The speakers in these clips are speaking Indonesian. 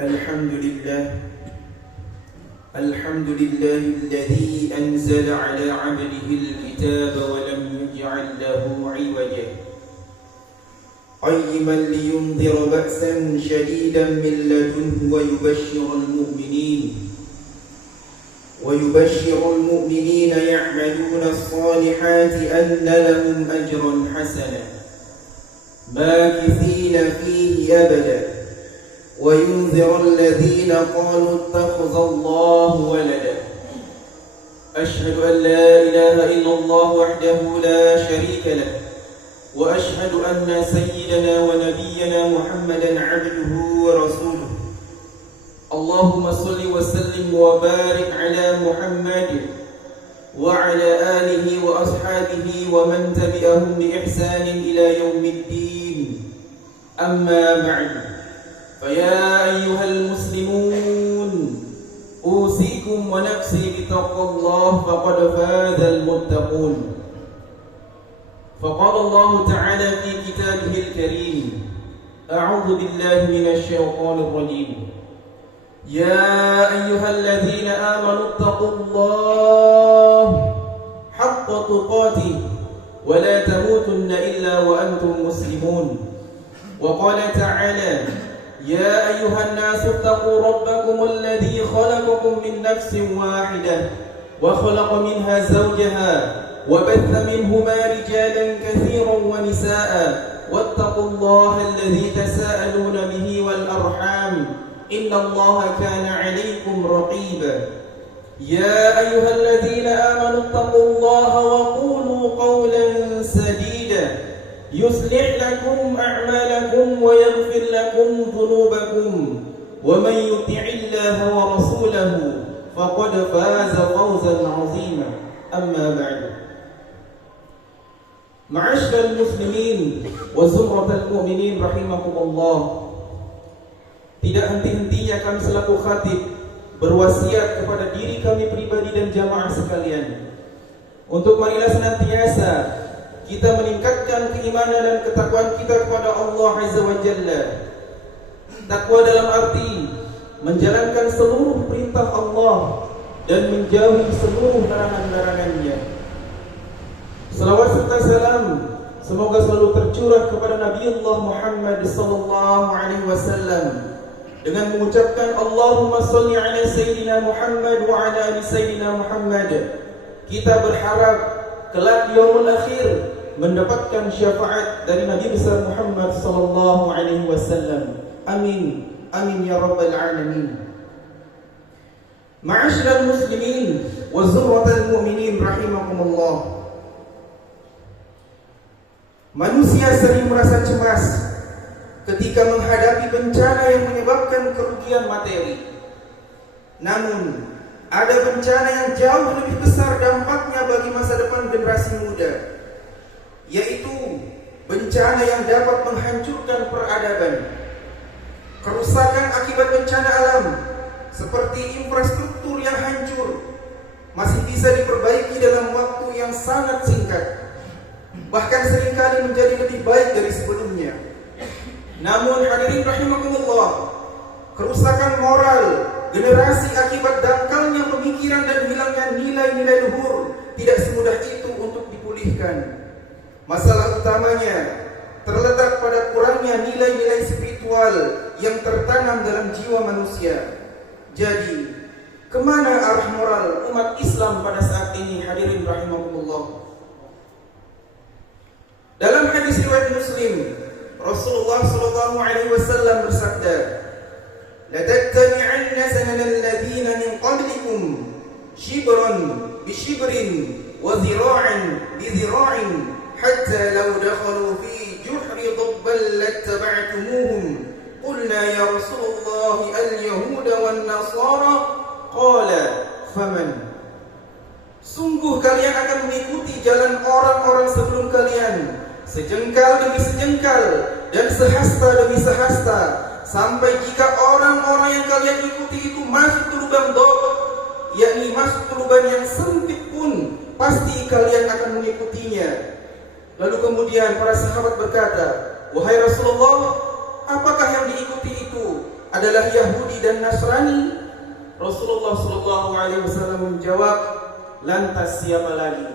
الحمد لله الذي أنزل على عبده الكتاب ولم يجعل له عوجا قيما لينذر بأسا شديدا من لدنه ويبشر المؤمنين يعملون الصالحات أن لهم أجرا حسنا ماكثين فيه أبدا وينذر الذين قالوا اتخذ الله ولدا أشهد أن لا إله إلا الله وحده لا شريك له وأشهد أن سيدنا ونبينا محمدا عبده ورسوله اللهم صل وسلم وبارك على محمد وعلى آله وأصحابه ومن تبعهم بإحسان إلى يوم الدين أما بعد فيا أيها المسلمون أوصيكم ونفسي بتقوى الله فقد فاز المتقون فقال الله تعالى في كتابه الكريم أعوذ بالله من الشيطان الرجيم يا أيها الذين آمنوا اتقوا الله حق تقاته ولا تموتن إلا وأنتم مسلمون وقال تعالى يا أيها الناس اتقوا ربكم الذي خلقكم من نفس واحدة وخلق منها زوجها وبث منهما رجالا كثيرا ونساء واتقوا الله الذي تساءلون به والأرحام إن الله كان عليكم رقيبا يا أيها الذين آمنوا اتقوا الله وقولوا قولا سديدا يصلح لكم أعمالكم ويغفر لكم ذنوبكم ومن يطع الله ورسوله فقد فاز فوزا عظيما أما بعد معاشر المسلمين وزمرة المؤمنين رحمكم الله. Tidak henti-hentinya kami selaku khatib berwasiat kepada diri kami pribadi dan jamaah sekalian untuk marilah senantiasa kita meningkatkan keimanan dan ketakwaan kita kepada Allah Azza wa Jalla. Takwa dalam arti menjalankan seluruh perintah Allah dan menjauhi seluruh larangan-larangannya. Salawat serta salam semoga selalu tercurah kepada Nabi Allah Muhammad sallallahu alaihi wasallam dengan mengucapkan Allahumma salli ala Sayyidina Muhammad wa ala ali Sayyidina Muhammad. Kita berharap kelak di yaumul akhir mendapatkan syafaat dari Nabi besar Muhammad sallallahu alaihi wasallam. Amin. Amin ya rabbal alamin. Ma'asyiral muslimin wa zumratal mu'minin rahimakumullah. Manusia sering merasa cemas ketika menghadapi bencana yang menyebabkan kerugian materi. Namun, ada bencana yang jauh lebih besar dampaknya bagi masa depan generasi muda, yaitu bencana yang dapat menghancurkan peradaban. Kerusakan akibat bencana alam seperti infrastruktur yang hancur masih bisa diperbaiki dalam waktu yang sangat singkat, bahkan seringkali menjadi lebih baik dari sebelumnya. Namun hadirin rahimakumullah, kerusakan moral generasi akibat dangkalnya pemikiran dan hilangnya nilai-nilai luhur tidak semudah itu untuk dipulihkan. Masalah utamanya terletak pada kurangnya nilai-nilai spiritual yang tertanam dalam jiwa manusia. Jadi, kemana arah moral umat Islam pada saat ini hadirin rahimakumullah? Dalam hadis riwayat Muslim, Rasulullah sallallahu alaihi wasallam bersabda, "La tattabi'anna sananal ladzina min qablikum shibran bi shibrin wa zira'an bi zira'in hatta law dakhalu fi juhri dhabbal lattaba'tumuhum." Qulna ya Rasulullah al-yahuda wan nasara, qala faman? Sungguh kalian akan mengikuti jalan orang-orang sebelum kalian, sejengkal demi sejengkal dan sehasta demi sehasta, sampai jika orang-orang yang kalian ikuti itu masuk ke lubang dob, yakni masuk ke lubang yang sempit pun, pasti kalian akan mengikutinya. Lalu kemudian para sahabat berkata, "Wahai Rasulullah, apakah yang diikuti itu? adalah Yahudi dan Nasrani? Rasulullah SAW menjawab, lantas siapa lagi?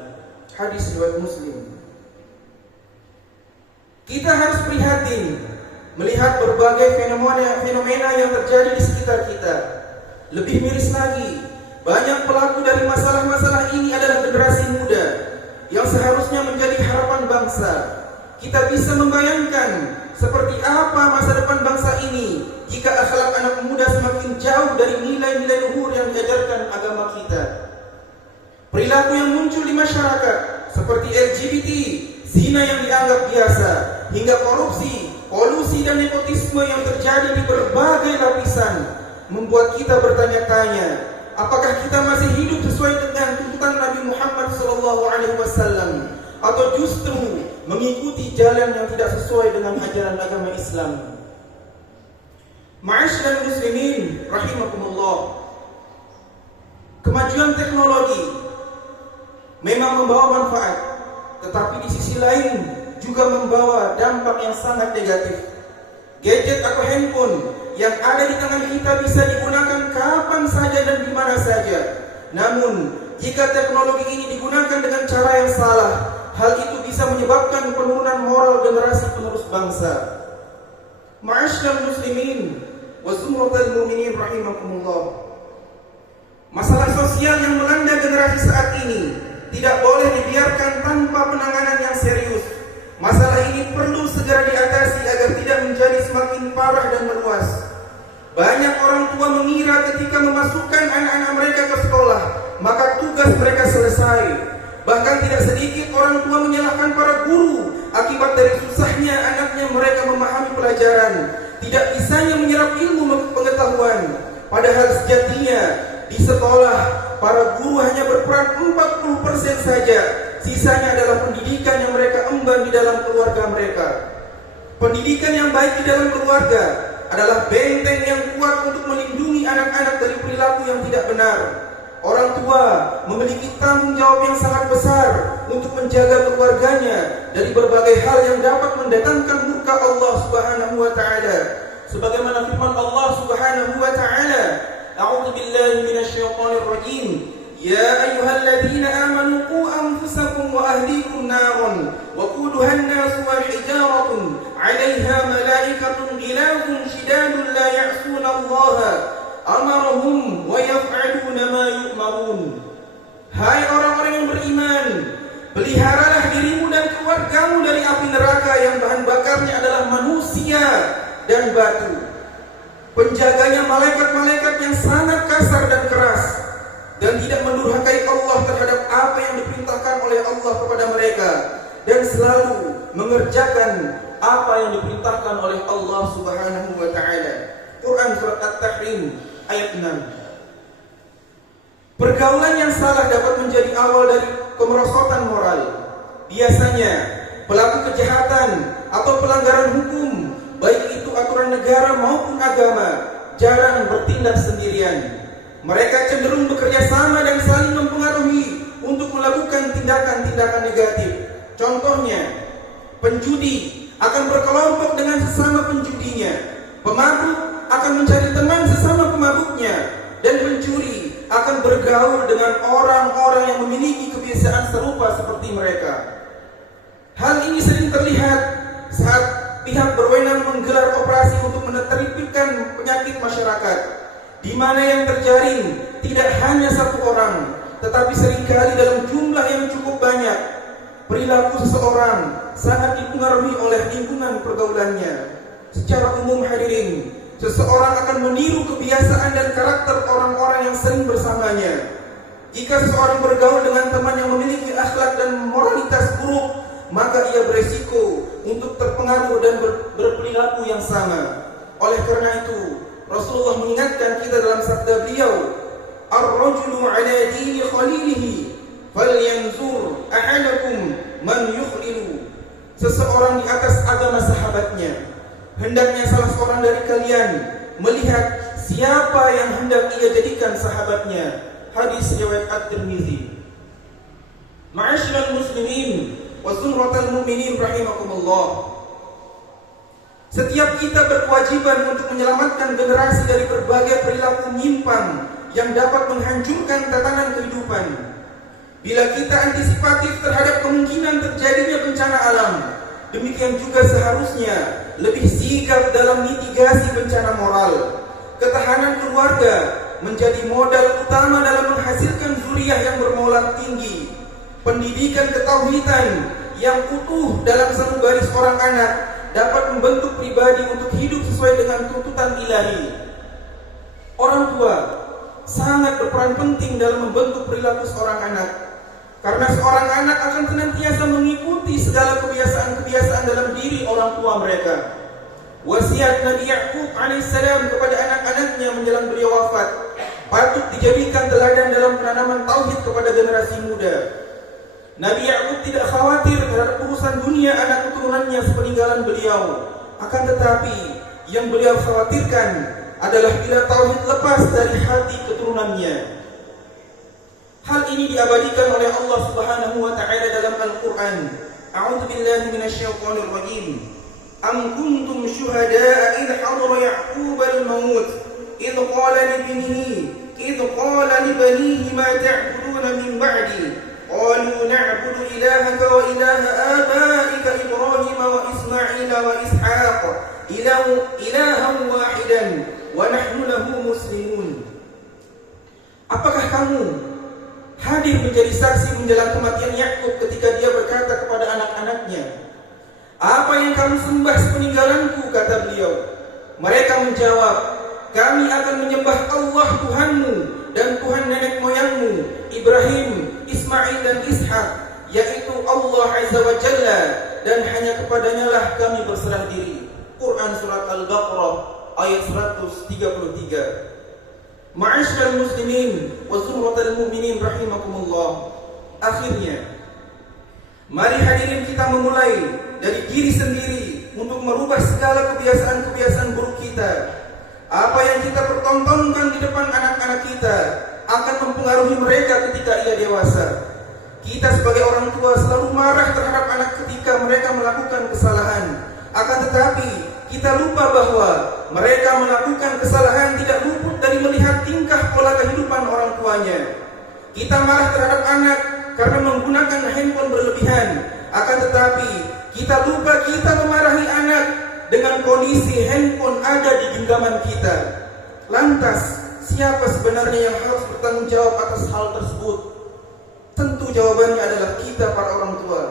Hadis riwayat Muslim. Kita harus prihatin melihat berbagai fenomena yang terjadi di sekitar kita. Lebih miris lagi, banyak pelaku dari masalah-masalah ini adalah generasi muda yang seharusnya menjadi harapan bangsa. Kita bisa membayangkan seperti apa masa depan bangsa ini jika akhlak anak muda semakin jauh dari nilai-nilai luhur yang diajarkan agama kita. Perilaku yang muncul di masyarakat seperti LGBT, zina yang dianggap biasa, hingga korupsi, kolusi dan nepotisme yang terjadi di berbagai lapisan membuat kita bertanya-tanya, apakah kita masih hidup sesuai dengan tuntunan Nabi Muhammad SAW atau justru mengikuti jalan yang tidak sesuai dengan ajaran agama Islam? Ma'asyiral muslimin rahimakumullah, kemajuan teknologi memang membawa manfaat, tetapi di sisi lain juga membawa dampak yang sangat negatif. Gadget atau handphone yang ada di tangan kita bisa digunakan kapan saja dan di mana saja. Namun, jika teknologi ini digunakan dengan cara yang salah, hal itu bisa menyebabkan penurunan moral generasi penerus bangsa. Ma'asyiral muslimin wa zumratal mu'minin rahimakumullah, masalah sosial yang melanda generasi saat ini tidak boleh dibiarkan tanpa penanganan yang serius. Masalah ini perlu segera diatasi agar tidak menjadi semakin parah dan meluas. Banyak orang tua mengira ketika memasukkan anak-anak mereka ke sekolah, maka tugas mereka selesai. Bahkan tidak sedikit orang tua menyalahkan para guru akibat dari susahnya anaknya mereka memahami pelajaran, tidak bisanya menyerap ilmu pengetahuan. Padahal sejatinya di sekolah para guru hanya berperan 40% saja. Sisanya adalah pendidikan yang mereka emban di dalam keluarga mereka. Pendidikan yang baik di dalam keluarga adalah benteng yang kuat untuk melindungi anak-anak dari perilaku yang tidak benar. Orang tua memiliki tanggung jawab yang sangat besar untuk menjaga keluarganya dari berbagai hal yang dapat mendatangkan murka Allah Subhanahu wa taala. Sebagaimana firman Allah Subhanahu wa taala, A'udzu billahi minasyaitonir rajim. Ya ayyuhalladzina amanu qu anfusakum wa ahlikum naran wa quduha an-nas wal hijaratun 'alayha malaikatun ghilazun shidadun la ya'suna Allaha amarahum wa yaf'aluna ma yu'marun. Hai orang-orang yang beriman, peliharalah dirimu dan keluargamu dari api neraka yang bahan bakarnya adalah manusia dan batu. Penjaganya malaikat-malaikat yang sangat kasar dan keras, dan tidak mendurhakai Allah terhadap apa yang diperintahkan oleh Allah kepada mereka, dan selalu mengerjakan apa yang diperintahkan oleh Allah Subhanahu wa taala. Quran surat At-Tahrim ayat 6. Pergaulan yang salah dapat menjadi awal dari kemerosotan moral. Biasanya pelaku kejahatan atau pelanggaran hukum, baik itu aturan negara maupun agama, jarang bertindak sendirian. Mereka cenderung bekerja sama dan saling mempengaruhi untuk melakukan tindakan-tindakan negatif. Contohnya, penjudi akan berkelompok dengan sesama penjudinya, pemabuk akan mencari teman sesama pemabuknya, dan pencuri akan bergaul dengan orang-orang yang memiliki kebiasaan serupa seperti mereka. Hal ini sering terlihat saat pihak berwenang menggelar operasi untuk menertibkan penyakit masyarakat, di mana yang terjaring tidak hanya satu orang, tetapi seringkali dalam jumlah yang cukup banyak. Perilaku seseorang sangat dipengaruhi oleh lingkungan pergaulannya. Secara umum hadirin, seseorang akan meniru kebiasaan dan karakter orang-orang yang sering bersamanya. Jika seseorang bergaul dengan teman yang memiliki akhlak dan moralitas buruk, maka ia beresiko untuk terpengaruh dan berperilaku yang sama. Oleh karena itu, Rasulullah mengingatkan kita dalam sabda beliau, "Ar-rajulu 'ala dini khalilihi, falyanzur ahadakum man yukhlilu." Seseorang di atas agama sahabatnya. Hendaknya salah seorang dari kalian melihat siapa yang hendak ia jadikan sahabatnya. Hadis riwayat At-Tirmizi. Ma'asyiral muslimin wa zumratal mu'minin rahimakumullah. Setiap kita berkewajiban untuk menyelamatkan generasi dari berbagai perilaku menyimpang yang dapat menghancurkan tatanan kehidupan. Bila kita antisipatif terhadap kemungkinan terjadinya bencana alam, demikian juga seharusnya lebih sigap dalam mitigasi bencana moral. Ketahanan keluarga menjadi modal utama dalam menghasilkan zuriat yang bermoral tinggi. Pendidikan ketauhidan yang utuh dalam sanubari seorang anak dapat membentuk pribadi untuk hidup sesuai dengan tuntutan ilahi. Orang tua sangat berperan penting dalam membentuk perilaku seorang anak, karena seorang anak akan senantiasa mengikuti segala kebiasaan-kebiasaan dalam diri orang tua mereka. Wasiat Nabi Ya'qub alaihissalam kepada anak-anaknya menjelang beliau wafat patut dijadikan teladan dalam penanaman tauhid kepada generasi muda. Nabi Ya'qub tidak khawatir terhadap urusan dunia anak keturunannya sepeninggalan beliau. Akan tetapi yang beliau khawatirkan adalah bila tauhid lepas dari hati keturunannya. Hal ini diabadikan oleh Allah Subhanahu wa taala dalam Al-Qur'an. A'udzu billahi minasyaitonir rajim. Am kuntum syuhada'a idh hadara Ya'qub al-maut idh qala li banihi ma ta'buduna min ba'di qalu na'budu ilahaka wa ilaha abaika Ibrahim wa Ismail wa Ishaq ilahan wahidan wa nahnu lahu muslimun. Apakah kamu hadir menjadi saksi menjelang kematian Yakub ketika dia berkata kepada anak-anaknya, "Apa yang kamu sembah sepeninggalanku?" kata beliau. Mereka menjawab, "Kami akan menyembah Allah Tuhanmu dan Tuhan nenek moyangmu Ibrahim, Ismail dan Ishak, yaitu Allah Azza wa Jalla, dan hanya kepadanya lah kami berserah diri." Quran Surat Al-Baqarah ayat 133. Ma'asyiral muslimin wa zumratal mu'minin rahimakumullah. Akhirnya, mari hadirin kita memulai dari diri sendiri untuk merubah segala kebiasaan-kebiasaan buruk kita. Apa yang kita pertontonkan di depan anak-anak kita akan mempengaruhi mereka ketika ia dewasa. Kita sebagai orang tua selalu marah terhadap anak ketika mereka melakukan kesalahan. Akan tetapi kita lupa bahwa mereka melakukan kesalahan tidak luput dari melihat tingkah pola kehidupan orang tuanya. Kita marah terhadap anak karena menggunakan handphone berlebihan. Akan tetapi kita lupa kita memarahi anak dengan kondisi handphone ada di genggaman kita. Lantas, siapa sebenarnya yang harus bertanggung jawab atas hal tersebut? Tentu jawabannya adalah kita para orang tua.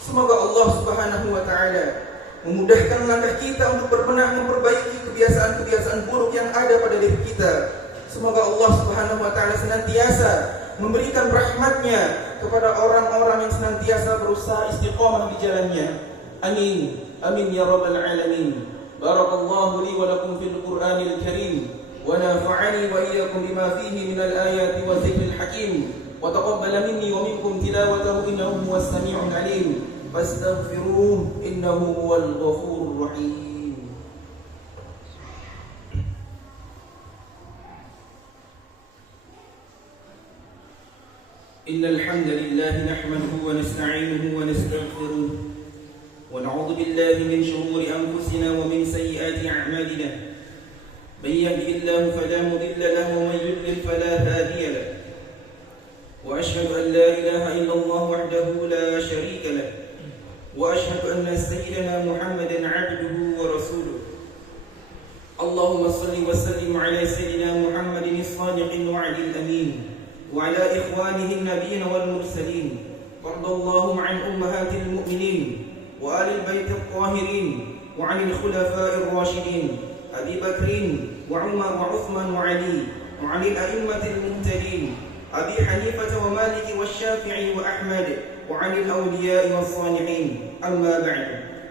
Semoga Allah Subhanahu wa taala memudahkan langkah kita untuk berbenah memperbaiki kebiasaan-kebiasaan buruk yang ada pada diri kita. Semoga Allah Subhanahu wa taala senantiasa memberikan rahmatnya kepada orang-orang yang senantiasa berusaha istiqamah di jalannya. Amin. Amin ya rabbal alamin. Barakallahu li wa lakum fil Qur'anil Karim wa nafa'ani wa iyyakum bima fihi minal ayati wa dzikril hakim wa taqabbala minni wa minkum tilawatahu innahu huwas sami'ul alim. Fastaghfiruhu innahu huwal ghafurur rahim. Innal hamdalillah nahmaduhu wa nasta'inuhu wa nastaghfiruh wa na'udzu billahi min shururi anfusina wa min sayyiati a'malina. May yahdihillahu fala mudilla lahu wa may yudlil fala hadiya lahu. Wa ashhadu an la ilaha illallah wahdahu la sharika lahu. وأشهد أن سيدنا محمدا عبده ورسوله. اللهم صل وسلم على سيدنا محمد الصادق الوعد الأمين وعلى إخوانه النبيين والمرسلين. وارض اللهم عن أمهات المؤمنين وآل البيت الطاهرين وعن الخلفاء الراشدين أبي بكر وعمر وعثمان وعلي وعن الأئمة المهتدين أبي حنيفة ومالك والشافعي وأحمد وعن الأولياء والصالحين. أما بعد،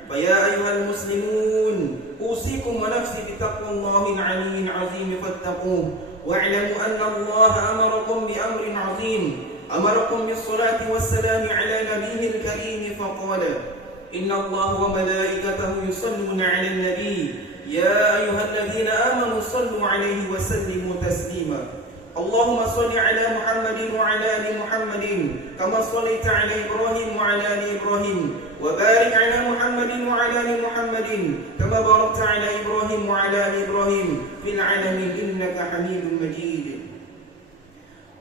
فيا أيها المسلمون أوصيكم ونفسي بتقوى الله العلي العظيم فاتقوه واعلموا أن الله أمركم بأمر عظيم، أمركم بالصلاة والسلام على نبيه الكريم فقال: إن الله وملائكته يصلون على النبي يا أيها الذين آمنوا صلوا عليه وسلموا تسليما. اللهم صل على محمد وعلى آل محمد كما صليت على إبراهيم وعلى آل إبراهيم وبارك على محمد وعلى آل محمد كما باركت على إبراهيم وعلى آل إبراهيم في العالمين إنك حميد مجيد.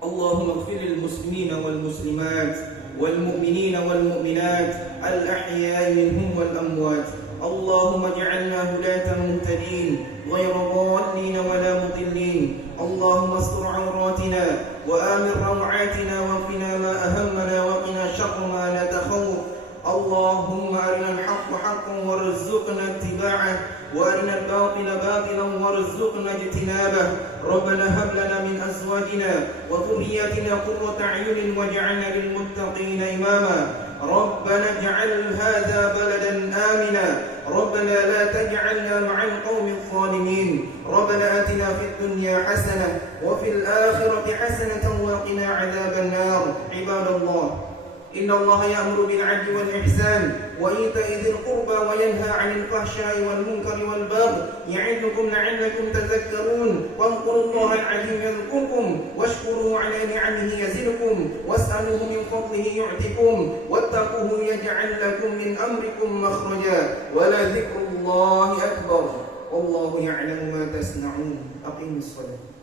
اللهم اغفر للمسلمين والمسلمات والمؤمنين والمؤمنات الأحياء منهم والأموات. اللهم اجعلنا هداة مهتدين غير ضالين ولا مضلين. اللهم استر عوراتنا وآمن روعاتنا واقنا ما أهمنا وقنا شر ما لا تخوف. اللهم أرنا الحق حقا وارزقنا اتباعه وأرنا الباطل باطلا وارزقنا اجتنابه. ربنا هب لنا من أزواجنا وذرياتنا قرة أعين واجعلنا للمتقين إماما. ربنا اجعل هذا بلدا آمنا. ربنا لا تجعلنا مع القوم الظالمين. ربنا آتنا في الدنيا حسنة وفي الآخرة حسنة وقنا عذاب النار. عباد الله، إن الله يأمر بالعدل والإحسان وإيتاء ذي القربى وينهى عن الفحشاء والمنكر والبغي يعظكم لعلكم تذكرون. واذكروا الله العظيم يذكركم واشكروه على نعمه يزدكم واسألوه من فضله يعطكم واتقوه يجعل لكم من أمركم مخرجا. ولذكر الله أكبر والله يعلم ما تصنعون. أقيموا الصلاة.